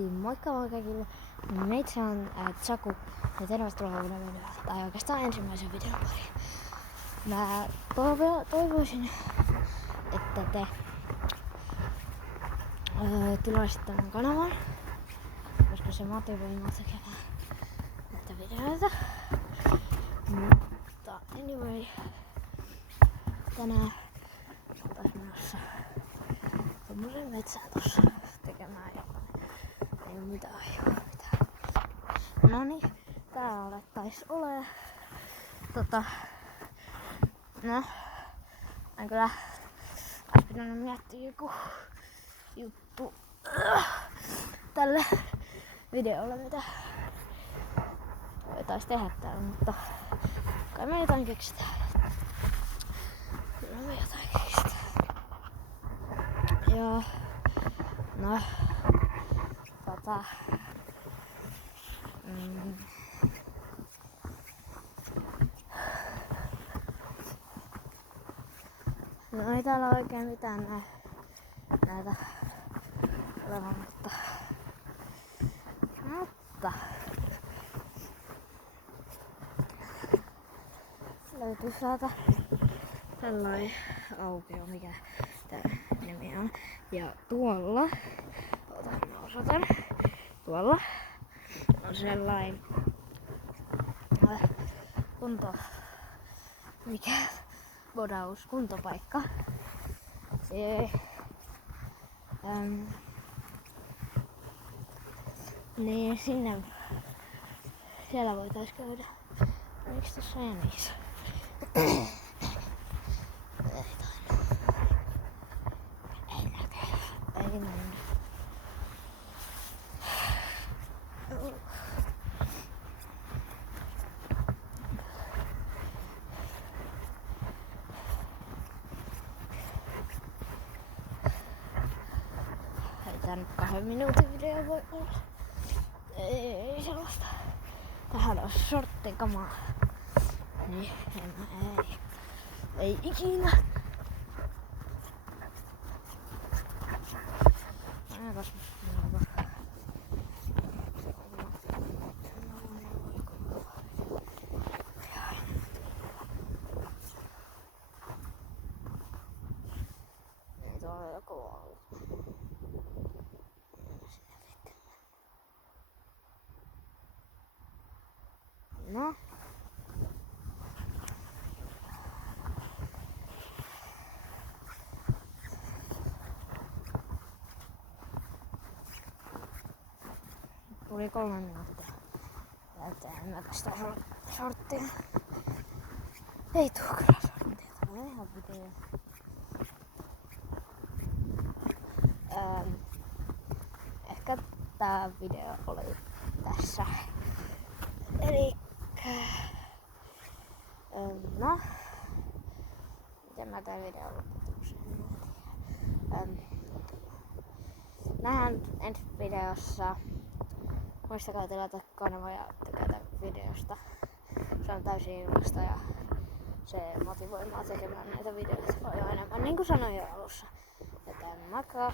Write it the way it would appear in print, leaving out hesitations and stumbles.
Moikka moi kaikille! Meitä on Tsaku ja tervetuloa uuden videoon, tai oikeastaan ensimmäisen videon pariin. Mä toivoisin, että te tilaisitte tämän kanavan, koska se motivoi minua tekemään näitä videoita. Mutta anyway, tänään oltais menossa tommoseen metsään tossa tekemään jotain. Ei oo mitään. Noniin, täällä tais ole. Mä kyllä ois pitänyt miettiä joku juttu tälle videolle, mitä voitais tehdä täällä, mutta kai me jotain keksitään. Kyllä me jotain keksitään. Ja no, no ei täällä oikein mitään näitä olevan, mutta löytyy täältä tällainen aukio, mikä tää nimi on. Ja tuolla, mä osoitan, tuolla on sellainen kuntopaikka. Niin siellä voitais käydä. Miks tossa jänis? Ei mennyt. Ei tää nyt 2 minuutin video voi olla. Ei sellaista. Tähän on shorttikamaa. Niin, ei ikinä. Niin tuolla on joku ollut. No. Tuli 3 minuuttia. En mä tästä shorttia. Ei tuu kyllä shorttia, tulee ihan video. Ehkä tää video oli tässä. No, miten mä teen videon lopetuksen? Nähdään ensi videossa. Muistakaa tilata kanava ja tykätä videosta. Se on täysin ilmasta ja se motivoi mua tekemään näitä videoita paljon enemmän, niin kuin sanoin jo alussa. Joten moikka!